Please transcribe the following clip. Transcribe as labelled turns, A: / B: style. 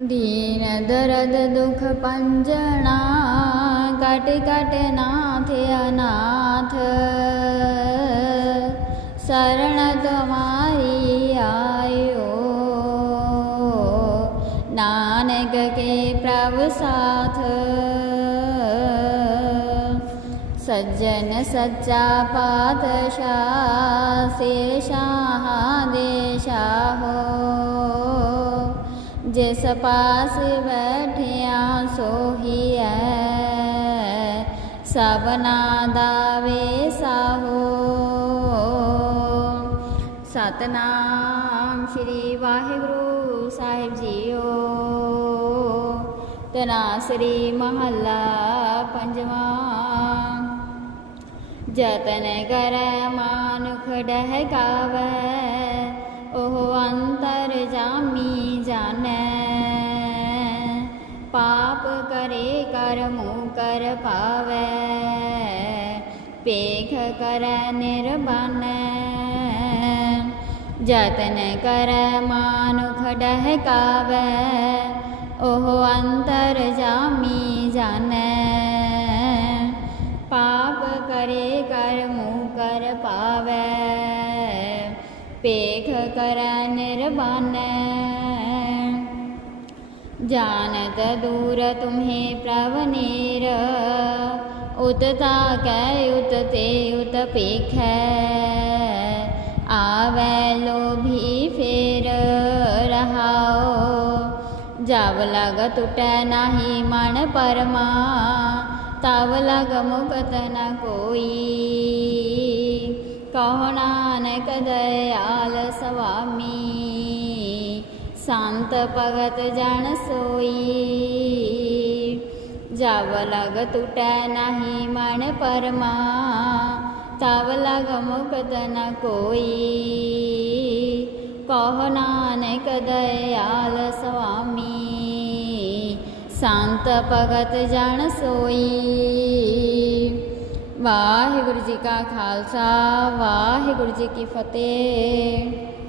A: दीन दरद दुख पञ्जणा cut cut नाथ अनाथ शरण तुम्हारी आयो नानक के प्रभु साथ सज्जन सच्चा पातशा पात्र देशा हो ਜਿਸ ਪਾਸ ਬੈਠਿਆ ਸੋਹੀਐ ਸਭਨਾ ਦਾ ਵੇਸਾਹੋ ਸਤਨਾਮ ਸ੍ਰੀ ਵਾਹਿਗੁਰੂ ਸਾਹਿਬ ਜੀਓ। ਤਨਾਸਰੀ ਮਹੱਲਾ ਪੰਜਵਾਂ। ਜਤਨ ਕਰੈ ਮਾਨੁਖ ਡਹਿ ਉਹ ਪਾਪ ਕਰ ਕਰਮੁ ਕਰ ਪਾਵੈ ਪੇਖ ਕਰੈ ਨਿਰਬਾਨੈ ਜਤਨ ਕਰੈ ਮਾਨੁਖ ਡਹਿਕਾਵੈ, ਉਹ ਅੰਤਰ ਜਾਮੀ ਜਾਣੈ। ਪਾਪ ਕਰੇ ਕਰ ਕਰਮੁ ਕਰ ਪਾਵੈ ਪੇਖ ਕਰੈ ਨਿਰਬਾਨੈ ਜਾਣਤ ਦੂਰ ਤੁਮਹੇ ਪ੍ਰਭ ਨੀਰ ਉਤ ਕੈ ਉਤ ਤੇ ਉਤ ਪੇਖੈ ਆਵੈ ਲੋਭੀ ਫੇਰ ਰਹਾਓ ਜਬ ਲਗ ਟੁਟੈ ਨਾਹੀ ਮਨ ਪਰਮਾ ਤਵ ਲਗ ਮੁਕਤ ਨ ਕੋਈ ਕਹੋ ਨਾਨਕ ਦਇਆਲ ਸੁਆਮੀ ਸੰਤ ਭਗਤ ਜਨ ਸੋਈ। ਜਬ ਲਗ ਟੁਟੈ ਨਾਹੀ ਮਨ ਪਰਮਾ ਤਵ ਲਗ ਮੁਕਤ ਨ ਕੋਈ। ਕਹੋ ਨਾਨਕ ਦਇਆਲ ਸੁਆਮੀ ਸੰਤ ਭਗਤ ਜਨ ਸੋਈ। ਵਾਹਿਗੁਰੂ ਜੀ ਕਾ ਖਾਲਸਾ, ਵਾਹਿਗੁਰੂ ਜੀ ਕੀ ਫਤਿਹ।